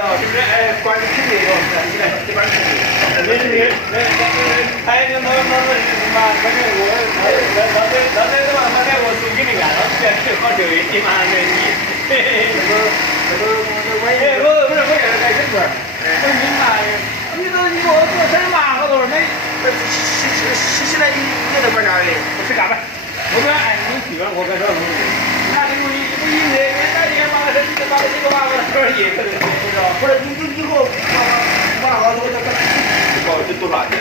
就是关于肯定的，现在这边肯定。还那嘛，反正我送给你看，老师好久一嘛那你，不是我也在这边，我明白。你给我做什么好多那现在你那边哪里？我去干吧。我说哎，你去了，我跟说东西。那你不应该，那你把这个娃娃说也可能是吧？不是你以后把那个这多少钱？